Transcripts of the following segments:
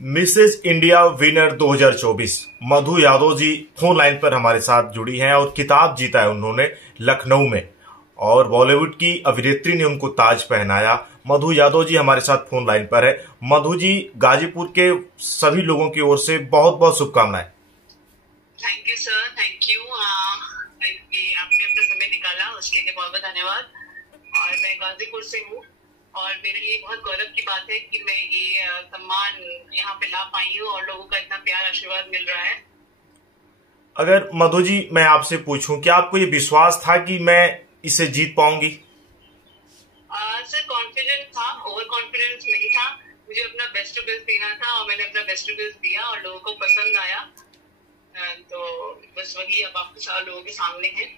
Mrs India winner 2024 मधु Yadav ji phone line पर हमारे साथ जुड़ी हैं और खिताब जीता है उन्होंने लखनऊ में और बॉलीवुड की अभिनेत्री ने उनको ताज पहनाया। मधु यादव जी हमारे साथ फोन लाइन पर है। मधु जी, गाजीपुर के सभी लोगों की ओर से बहुत बहुत शुभकामनाएं। Thank you sir, thank you. आपने अपना समय निकाला उसके लिए बहुत बहुत धन्यवाद। और मैं गाजीपुर से हूँ और मेरे लिए बहुत गौरव की बात है कि मैं ये सम्मान यहाँ पे ला पाई हूँ और लोगों का इतना प्यार आशीर्वाद मिल रहा है। अगर मधु जी मैं आपसे पूछूं, क्या आपको ये विश्वास था कि मैं इसे जीत पाऊंगी? सर कॉन्फिडेंस था, ओवर कॉन्फिडेंस नहीं था। मुझे अपना बेस्ट टू बेस्ट देना था और मैंने अपना बेस्ट टू बेस्ट दिया और लोगों को पसंद आया। तो बस वही अब आपके साथ लोगों के सामने है।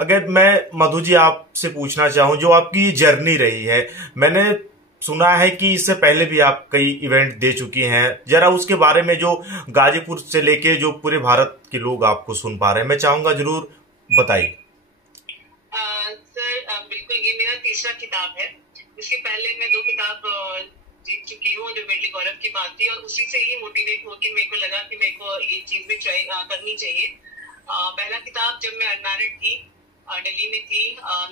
अगर मैं मधु जी आपसे पूछना चाहूं, जो आपकी जर्नी रही है, मैंने सुना है कि इससे पहले भी आप कई इवेंट दे चुकी हैं, जरा उसके बारे में जो गाजीपुर से लेके जो पूरे भारत के लोग आपको सुन पा रहे हैं, मैं चाहूंगा जरूर बताइए। सर बिल्कुल, ये मेरा तीसरा खिताब है। इसके पहले मैं 2 खिताब जीत चुकी हूँ, जो मेरे लिए गौरव की बात थी और उसी से ही मोटिवेट होकर मेरे को लगा कि मेरे को ये चीज भी करनी चाहिए। पहला किताब जब मैं अनमैरिड थी, दिल्ली में थी,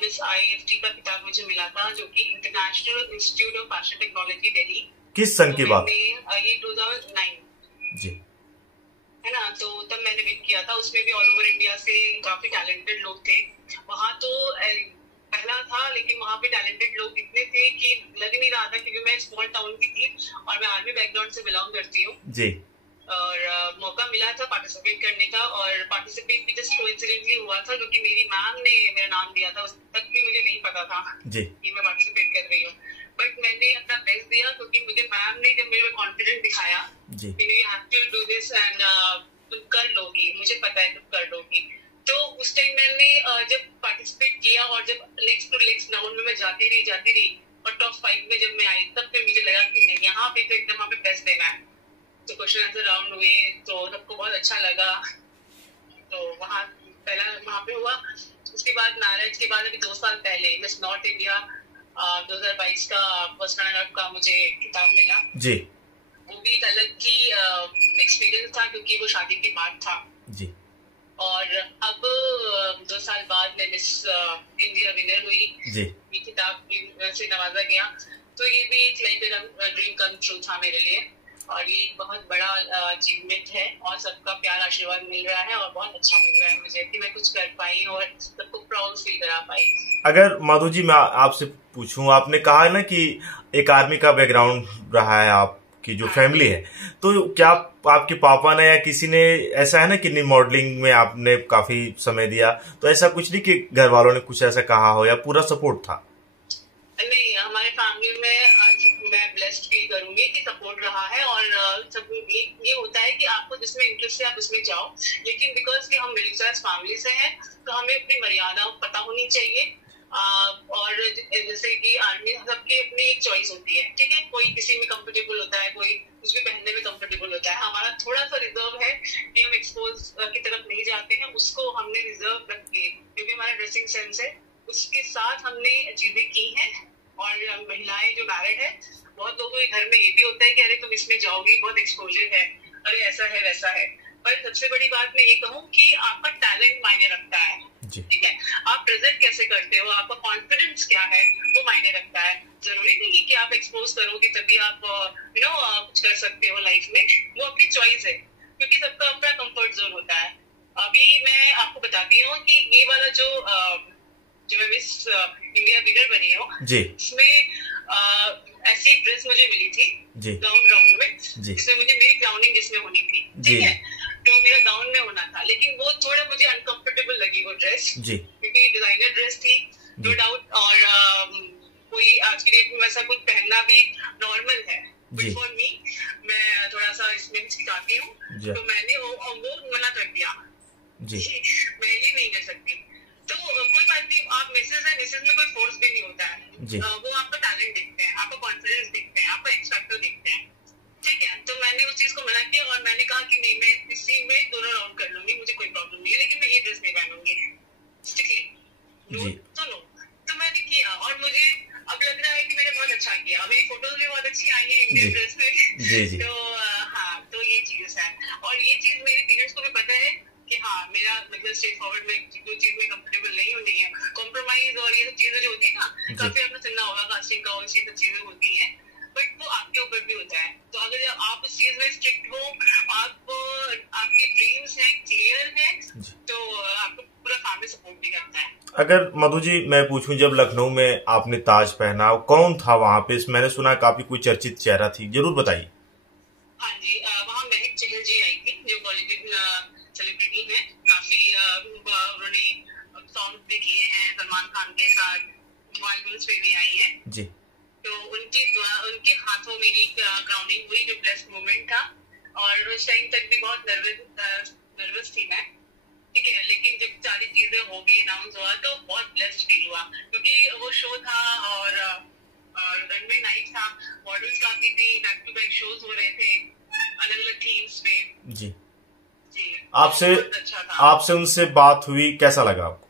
मिस IFT का खिताब मुझे मिला था, जो कि international institute of fashion technology Delhi. किस सन की बात? ये 2009 जी है ना। तो तब मैंने विन किया था। उसमें भी ऑल ओवर इंडिया से काफी टैलेंटेड लोग थे। वहाँ तो पहला था, लेकिन वहाँ पे टैलेंटेड लोग इतने थे कि लग नहीं रहा था, क्योंकि मैं स्मॉल टाउन की थी और मैं आर्मी बैकग्राउंड से बिलोंग करती हूँ जी। और मौका मिला था पार्टिसिपेट करने का और पार्टिसिपेट भी जस्ट कोइंसिडेंटली हुआ था, क्योंकि मेरी मैम ने मेरा नाम दिया था। उस तक भी मुझे नहीं पता था जी कि मैं पार्टिसिपेट कर रही हूँ, बट मैंने अपना बेस्ट दिया, क्योंकि मुझे मैम ने जब मेरे कॉन्फिडेंस दिखाया कि you have to do this and तुम कर लोगी, मुझे पता है तुम कर लोगी। तो उस टाइम मैंने जब पार्टिसिपेट किया और जब नेक्स्ट टू नेक्स्ट राउंड में मैं जाती रही और टॉप 5 में जब मैं आई, तब फिर मुझे लगा कि नहीं, यहाँ पे तो एकदम हमें बेस्ट देना है। तो क्वेश्चन आंसर राउंड हुए तो सबको बहुत अच्छा लगा, तो पहला वहाँ पे हुआ। उसके बाद मैरिज के बाद अभी 2 साल पहले मिस नॉर्थ इंडिया 2022 का फर्स्ट रनर अप का मुझे खिताब मिला जी। वो भी एक अलग ही एक्सपीरियंस था, क्योंकि वो शादी के बाद था जी। और अब 2 साल बाद मैं मिस इंडिया विनर हुई जी। ये खिताब से नवाजा गया, तो ये भी एक लाइफ ड्रीम कम ट्रू था मेरे लिए और ये बहुत बड़ा अचीवमेंट है और सबका प्यार आशीर्वाद मिल रहा है और बहुत अच्छा लग रहा है मुझे कि मैं कुछ कर पाई और सबको प्राउड फील करा पाई। अगर मधु जी मैं आपसे पूछूं, आपने कहा है ना कि एक आर्मी का बैकग्राउंड रहा है आपकी जो फैमिली है, तो क्या आपके पापा ने या किसी ने, ऐसा है ना कि नहीं मॉडलिंग में आपने काफी समय दिया, तो ऐसा कुछ नहीं कि घर वालों ने कुछ ऐसा कहा हो या पूरा सपोर्ट था? नहीं, हमारे फैमिली में मैं ब्लेस्ड फील करूंगी कि सपोर्ट रहा है और सब ये होता है कि आपको जिसमें इंटरेस्ट है आप उसमें जाओ, लेकिन बिकॉज कि हम मिडिल क्लास फैमिली से हैं तो हमें अपनी मर्यादा पता होनी चाहिए। और जैसे कि आर्मी सबकी अपनी एक चॉइस होती है, ठीक है, कोई किसी में कंफर्टेबल होता है, कोई कुछ भी पहनने में कंफर्टेबल होता है। हमारा थोड़ा सा रिजर्व है कि हम एक्सपोज की तरफ नहीं जाते हैं, उसको हमने रिजर्व रख के, क्योंकि हमारा ड्रेसिंग सेंस है, उसके साथ हमने चीजें की हैं। और महिलाएं जो मैरिड है, बहुत लोगों के घर में ये भी होता है कि अरे तुम इसमें जाओगी, बहुत एक्सपोजर है, अरे ऐसा है वैसा है। पर सबसे बड़ी बात मैं ये कहूँ कि आपका टैलेंट मायने रखता है, ठीक है, आप प्रेजेंट कैसे करते हो, आपका कॉन्फिडेंस क्या है, वो मायने रखता है। जरूरी नहीं कि आप एक्सपोज करोगे तभी आप कुछ कर सकते हो लाइफ में, वो अपनी चॉइस है, क्योंकि सबका अपना कंफर्ट जोन होता है। अभी मैं आपको बताती हूँ कि ये वाला जो मैं मिस इंडिया विनर बनी हूँ, इसमें ऐसी ड्रेस मुझे मिली थी गाउन में, जिसमें मुझे मेरी क्राउनिंग जिसमें होनी थी, ठीक है, तो मेरा गाउन में होना था, लेकिन वो थोड़ा मुझे अनकंफर्टेबल लगी वो ड्रेस, क्योंकि डिजाइनर ड्रेस थी नो डाउट, और कोई आज की डेट में वैसा कुछ पहनना भी नॉर्मल है फॉर मी। मैं थोड़ा सा इसमें हिचकिचाती हूँ, तो मैंने वो मना कर दिया, मैं ये नहीं कर सकती। तो कोई बात नहीं, आप मिसेज है, मिसेज में कोई फोर्स भी नहीं होता है, वो आपका टैलेंट देखते हैं, आपका कॉन्फिडेंस देखते हैं, आपका एक्स फैक्टर देखते हैं, ठीक है। तो मैंने उस चीज को मना किया और मैंने कहा कि नहीं, मैं इसी में दोनों राउंड कर लूंगी, मुझे कोई प्रॉब्लम नहीं है, लेकिन मैं ये ड्रेस नहीं पहनूंगी स्ट्रिक्टली, तो मैंने किया और मुझे अब लग रहा है कि मैंने बहुत अच्छा किया। मेरी फोटोज भी बहुत अच्छी आई है इंडियन ड्रेस में, तो मैं स्ट्रेट फॉरवर्ड में जो चीज में कंफर्टेबल नहीं हूँ, नहीं है कॉम्प्रोमाइज और ये सब चीजें जो होती है ना, काफी आपने सुनना होगा कास्टिंग का और ये सब चीजें होती है, बट वो आपके ऊपर भी होता है। तो अगर आप उस चीज में स्ट्रिक्ट हो, आप आपके ड्रीम्स हैं क्लियर है, तो आपको पूरा फैमिली सपोर्ट भी करता है। अगर मधु जी मैं पूछूं, जब लखनऊ में आपने ताज पहना, कौन था वहां पे? मैंने सुना काफी कोई चर्चित चेहरा थी, जरूर बताइए। हाँ जी, वहाँ महक चहल जी आई थी जो बॉलीवुड सेलिब्रिटी है, काफी उन्होंने सॉन्ग भी किए हैं सलमान खान के साथ, वॉल्यूम्स पे भी आई है जी। तो उनके हाथों मेरी ग्राउंडिंग हुई, जो ब्लेस्ड मोमेंट था। और उस टाइम तक भी बहुत नर्वस थी मैं, ठीक है, लेकिन जब सारी चीजें हो गई, अनाउंस हुआ, तो बहुत ब्लेस्ड फील हुआ, क्योंकि वो शो था और रनवे नाइट था, मॉडल्स काफी थी, बैक टू बैक शोज हो रहे थे अलग अलग थीम्स पे जी। जी। आपसे अच्छा था। आपसे उनसे बात हुई, कैसा लगा आपको?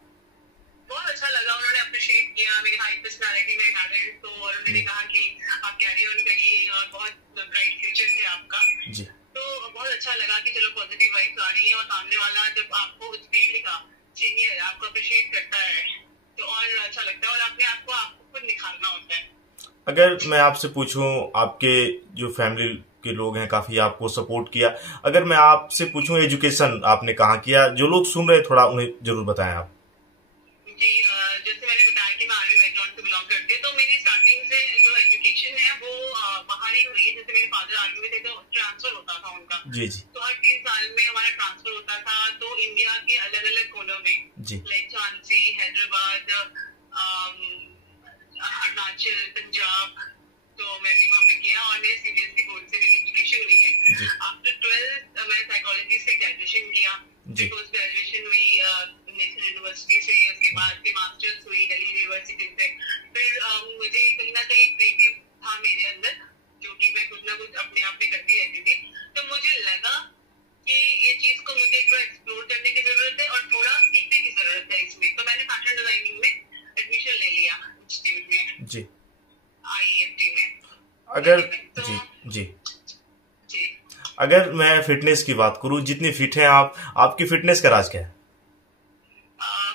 बहुत अच्छा लगा, उन्होंने अप्रिशिएट किया मेरी हाई पर्सनालिटी, मेरे टैलेंट को, और उन्होंने कहा कि आप कैरी ऑन करिए और बहुत ब्राइट फ्यूचर है आपका जी। तो बहुत अच्छा लगा कि चलो पॉजिटिव वाइब्स आ रही है, और सामने वाला जब आपको उस फील्ड का सीनियर आपको अप्रिशिएट करता है तो और अच्छा लगता है, और अपने आप को आपको खुद निखारना होता है। अगर मैं आपसे पूछूं, आपके जो फैमिली के लोग हैं काफी आपको सपोर्ट किया, अगर मैं आपसे पूछूं एजुकेशन आपने कहाँ किया? जो लोग सुन रहे थोड़ा उन्हें जरूर बताएं आप। जी, जैसे मैंने बताया कि मैं आर्मी बैकग्राउंड से बिलोंग करती हूँ, तो मेरी स्टार्टिंग से जो एजुकेशन है वो बाहर ही हुई है। जैसे मेरे फादर आर्मी में थे तो ट्रांसफर होता था उनका, जी जी। तो हर 3 साल में हमारा ट्रांसफर होता था, तो इंडिया के अलग अलग कोनों में, जी। लाइक झांसी, हैदराबाद, अरुणाचल, पंजाब, तो मैंने वहाँ पे किया, और मेरे सीबीएसई बोर्ड से मेरी एजुकेशन हुई है। आफ्टर 12th मैं साइकोलॉजी से ग्रेजुएशन किया, पोस्ट ग्रेजुएशन हुई नेशनल यूनिवर्सिटी से, उसके बाद फिर मास्टर्स हुई दिल्ली यूनिवर्सिटी से। फिर मुझे कहीं ना कहीं क्रिएटिव था मेरे अंदर, जो कि मैं कुछ ना कुछ अपने आप में करती रहती थी, तो मुझे लगा कि ये चीज को मुझे थोड़ा एक्सप्लोर करने की जरूरत है और थोड़ा सीखने की जरूरत है इसमें, तो मैंने फैशन डिजाइनिंग में एडमिशन ले लिया इंस्टीट्यूट में जी। IFT में। अगर तो जी जी जी, अगर मैं फिटनेस की बात करूं, जितनी फिट हैं आप, आपकी फिटनेस का राज क्या है?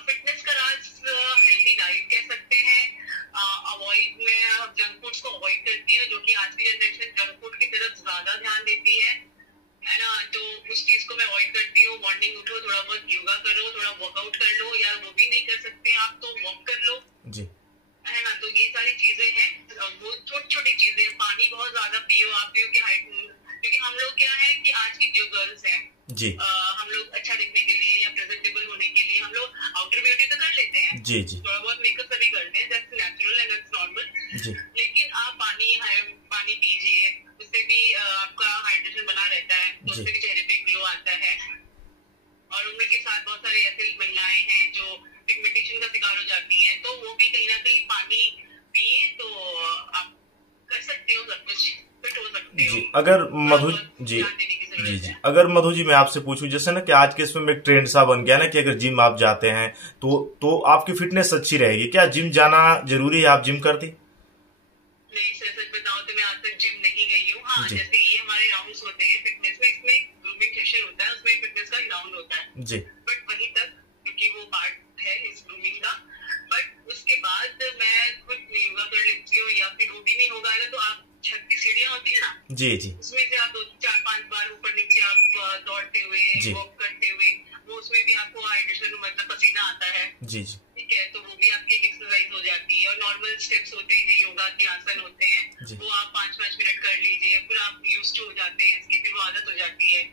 फिटनेस का राज हेल्दी डाइट कह सकते हैं, अवॉइड में जंक फूड्स को अवॉइड करती है, जो कि आज की जनरेशन जंक फूड की तरफ ज्यादा ध्यान देती है ना, तो उस चीज को मैं अवॉइड करती हूँ। मॉर्निंग उठो, थोड़ा बहुत योगा करो, थोड़ा वर्कआउट कर लो, या वो भी नहीं कर सकते आप तो वॉक कर लो जी। है ना, तो ये सारी चीजें हैं, वो छोटी छोटी चीजें। पानी बहुत ज्यादा पियो आप, क्योंकि क्योंकि हम लोग क्या है कि आज की जो गर्ल्स हैं जी। हम लोग अच्छा दिखने के लिए या प्रेजेंटेबल होने के लिए हम लोग आउटर ब्यूटी तो कर लेते हैं, जी जी। थोड़ा बहुत मेकअप सभी करते हैं, that's natural and that's normal जी। लेकिन आप पानी पीजिए, उससे भी आपका हाइड्रेशन बना रहता है, तो उससे भी चेहरे पे ग्लो आता है। और उम्र के साथ बहुत सारी ऐसी महिलाएं हैं जो पिगमेंटेशन का शिकार हो जाती हैं, तो वो भी कहीं ना कहीं पानी पिए तो आप कर सकते हो, सब कुछ फिट हो सकते हो। जी। अगर मधु जी जी जी अगर मधु जी मैं आपसे पूछूं, जैसे ना कि आज के इसमें एक ट्रेंड सा बन गया ना कि अगर जिम आप जाते हैं तो आपकी फिटनेस अच्छी रहेगी, क्या जिम जाना जरूरी है? आप जिम करती? नहीं सर, सच बताऊं तो मैं आज तक जिम नहीं गई हूँ। हाँ, जैसे ये हमारे राउंड्स होते हैं फिटनेस में, इसमें ग्रूमिंग सेशन होता है, उसमें फिटनेस का राउंड होता है जी, बट वहीं तक, क्योंकि वो पार्ट है इस ग्रूमिंग का। बट उसके बाद मैं खुद योगा कर लेती हूँ, या फिर वो भी नहीं होगा तो आप छत की सीढ़ियाँ होती है ना, जी जी, उसमें से आप 2-4-5 बार ऊपर नीचे आप दौड़ते हुए, वॉक करते हुए, वो उसमें भी आपको हाइड्रेशन मतलब पसीना आता है जी जी, ठीक है, तो वो भी आपकी एक एक्सरसाइज हो जाती है। और नॉर्मल स्टेप्स होते हैं, योगा के आसन होते हैं, वो आप 5-5 मिनट कर लीजिए, फिर आप यूज्ड हो जाते हैं इसकी, फिर वो आदत हो जाती है।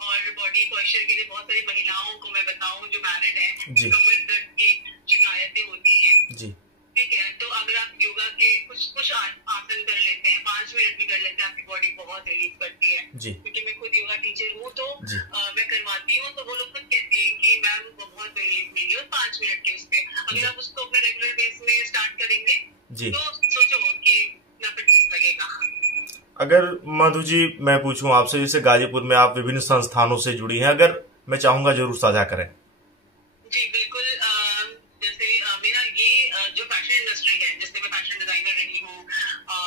और बॉडी पॉस्चर के लिए बहुत सारी महिलाओं को मैं बताऊं जो मैरिड है, कमर दर्द की शिकायतें होती हैं जी, ठीक है, तो अगर आप योगा के कुछ आसन कर लेते हैं, 5 मिनट भी कर लेते हैं, आपकी बॉडी बहुत रिलीफ करती है। क्योंकि मैं खुद योगा टीचर हूँ, तो मैं करवाती हूँ, तो वो लोग खुद कहती है कि मैम बहुत रिलीफ मिली और 5 मिनट के उस पे अगर आप उसको अपने रेगुलर बेस में स्टार्ट करेंगे तो सोचो कि कितना फिटनेस लगेगा। अगर मधु जी मैं पूछूं आपसे, जैसे गाजीपुर में आप विभिन्न संस्थानों से जुड़ी हैं, अगर मैं चाहूंगा जरूर साझा करें। जी बिल्कुल, जैसे मेरा ये जो फैशन इंडस्ट्री है, जैसे मैं फैशन डिजाइनर रही हूँ,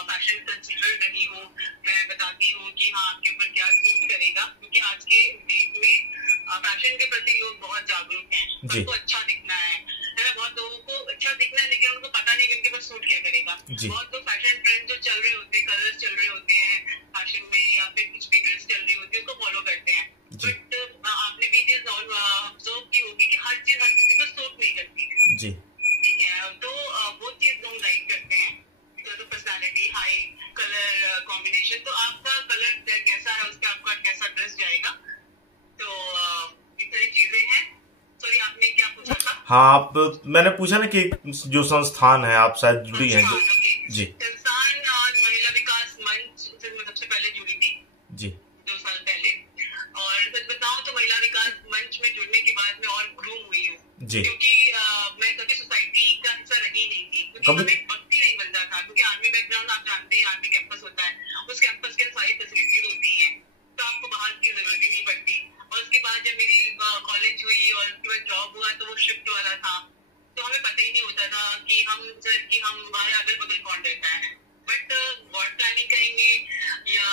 फैशन कंसल्टेंट रही हूँ, मैं बताती हूँ कि हाँ आपके ऊपर क्या सूट करेगा, क्योंकि आज के डेट में फैशन के प्रति लोग बहुत जागरूक हैं, उनको अच्छा दिखना है ना, बहुत लोगों को अच्छा दिखना है, लेकिन उनको पता नहीं कि उनके पास सूट क्या करेगा। बहुत लोग फैशन ट्रेंड जो चल रहे होते हैं, कलर्स चल रहे होते हैं फैशन में, या फिर कुछ भी ड्रेस चल रही होती है उसको फॉलो करते हैं, बट आपने भी चीज ऑब्जर्व की होगी कि हर चीज हर किसी को सूट नहीं करती। ठीक है, तो वो चीज हम गाइड करते हैं, तो पर्सनालिटी, हाई कलर कॉम्बिनेशन, तो आपका कलर कैसा है उसका आपका कैसा ड्रेस जाएगा, तो इस सारी चीजें हैं। सॉरी, आपने क्या पूछा था? हाँ, आप मैंने पूछा ना कि जो संस्थान है आप शायद जुड़ी हैं जी। संस्थान और महिला विकास मंच से मैं सबसे पहले जुड़ी थी जी 2 साल पहले, और सच बताऊं तो महिला विकास मंच में जुड़ने के बाद मैं और ग्रूम हुई हूँ जी, क्योंकि मैं कभी सोसाइटी का हिस्सा रही नहीं थी, क्योंकि वक्त ही नहीं मिलता था, क्योंकि आर्मी बैकग्राउंड आप जानते हैं, आर्मी कैंपस होता है, उस कैंपस के सारी फैसिलिटीज होती है, तो आपको बाहर की जरूरत ही नहीं पड़ती। और उसके बाद जब मेरी कॉलेज हुई और उसके बाद जॉब हुआ तो वो शिफ्ट वाला था, तो हमें पता ही नहीं होता था कि हम हमारे अगल बगल कौन रहता है, बट गॉड प्लानिंग कहेंगे या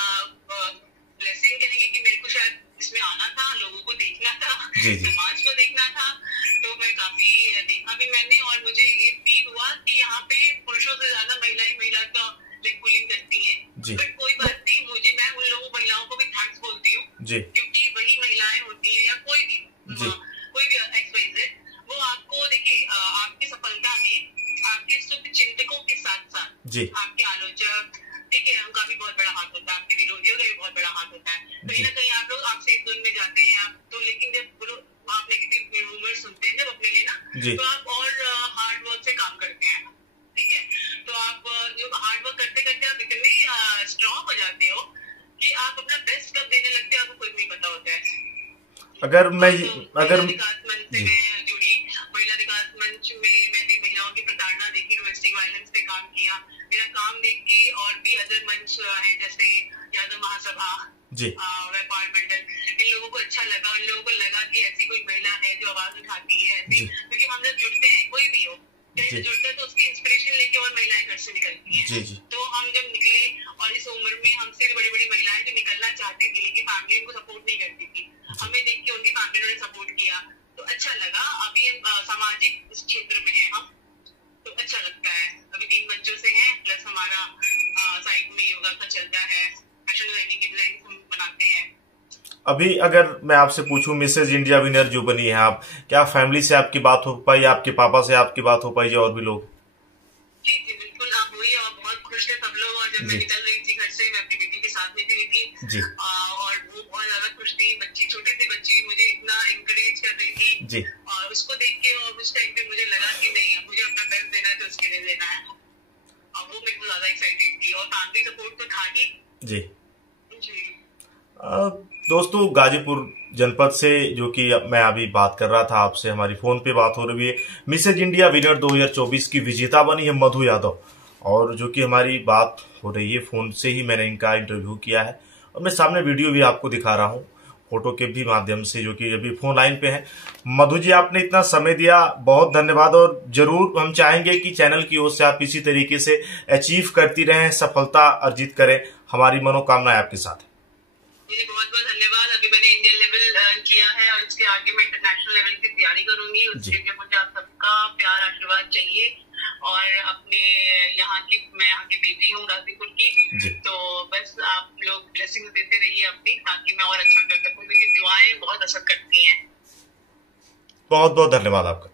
ब्लेसिंग कहेंगे कि मेरे को शायद इसमें आना था, लोगों को देखना था, समाज को देखना था, तो मैं काफी देखा भी मैंने, और मुझे ये फील हुआ कि यहाँ पे पुरुषों से ज्यादा महिलाएं महिला का लेग पुलिंग करती हैं, बट कोई बात नहीं, मैं उन लोगों महिलाओं को भी थैंक्स बोलती हूँ, क्योंकि वही महिलाएं होती है या कोई भी XYZ, वो आपको देखिए आपकी सफलता में आपके शुभ चिंतकों के साथ साथ आपके आलोचक, ठीक है, उनका भी बहुत बड़ा हाथ होता है, आपके विरोधियों का भी बहुत बड़ा हाथ होता है। कहीं ना कहीं आप लोग आप सेफ जोन में जाते हैं आप तो, लेकिन जब आप नेगेटिव रूमर सुनते हैं जब अपने लिए ना, तो आप और हार्ड वर्क से काम करते हैं, ठीक है, तो आप जो हार्ड वर्क करते करते आप इतने स्ट्रॉन्ग हो जाते हो कि आप अपना बेस्ट कब देने लगते हैं आपको खुद नहीं पता होता है। अगर विकास मंच से मैं जुड़ी, महिला विकास मंच में मैंने महिलाओं की प्रताड़ना देखी, डोमेस्टिक वायलेंस पे काम किया, मेरा काम देख के और भी अदर मंच है जैसे यादव महासभा, व्यापार मंडल, इन लोगों को अच्छा लगा, उन लोगों को लगा कि ऐसी कोई महिला है जो आवाज उठाती है ऐसी, क्योंकि हम जब जुड़ते हैं कोई भी हो कहीं से जुड़ते हैं तो उसकी इंस्पिरेशन लेके और महिलाएं घर से निकलती हैं, तो हम जब निकले और इस उम्र में हमसे भी बड़ी बड़ी महिलाएं जो निकलना चाहती थी लेकिन फैमिली उनको सपोर्ट नहीं करती थी, हमें देख के उनकी फैमिली ने सपोर्ट किया, तो अच्छा लगा। अभी सामाजिक इस क्षेत्र में है हम, तो अच्छा लगता है। अभी 3 मंचों से हैं, प्लस हमारा साइड में योगा का चलता है, फैशन डिजाइनिंग के डिजाइन हम बनाते हैं। अभी अगर मैं आपसे पूछूं, मिसेज इंडिया विनर जो बनी है आप, क्या फैमिली से आपकी बात हो पाई, आपके पापा से आपकी बात हो पाई या और भी लोग? जी बिल्कुल, आप हुई और बहुत खुश थे सब लोग, और जब मैं निकल रही थी घर से मैं अपनी बेटी के साथ में थी और वो बहुत ज्यादा खुश थी, बच्ची छोटी सी बच्ची मुझे इतना इंकरेज कर रही थी और उसको देख के, और उस टाइम पे मुझे लगा कि नहीं मुझे अपना बेस्ट देना है तो उसके लिए देना है, और वो मेरे को ज्यादा एक्साइटेड थी, और फैमिली सपोर्ट तो था ही जी। दोस्तों, गाजीपुर जनपद से जो कि मैं अभी बात कर रहा था आपसे, हमारी फोन पे बात हो रही है, मिसेज इंडिया विनर 2024 की विजेता बनी है मधु यादव, और जो कि हमारी बात हो रही है फोन से ही मैंने इनका इंटरव्यू किया है, और मैं सामने वीडियो भी आपको दिखा रहा हूँ फोटो के भी माध्यम से, जो कि अभी फोन लाइन पे है। मधु जी, आपने इतना समय दिया, बहुत धन्यवाद, और जरूर हम चाहेंगे कि चैनल की ओर से आप इसी तरीके से अचीव करती रहें, सफलता अर्जित करें, हमारी मनोकामनाएं आपके साथ। जी बहुत बहुत धन्यवाद। अभी मैंने इंडियन लेवल किया है और इसके आगे मैं इंटरनेशनल लेवल की तैयारी करूंगी, उसके लिए मुझे आप सबका प्यार आशीर्वाद चाहिए, और अपने यहाँ की बेटी हूँ गाजीपुर की, तो बस आप लोग ब्लेसिंग देते रहिए अपनी, ताकि मैं और अच्छा कर सकूँ, मेरी दुआएं बहुत असर करती हैं। बहुत बहुत धन्यवाद आपका।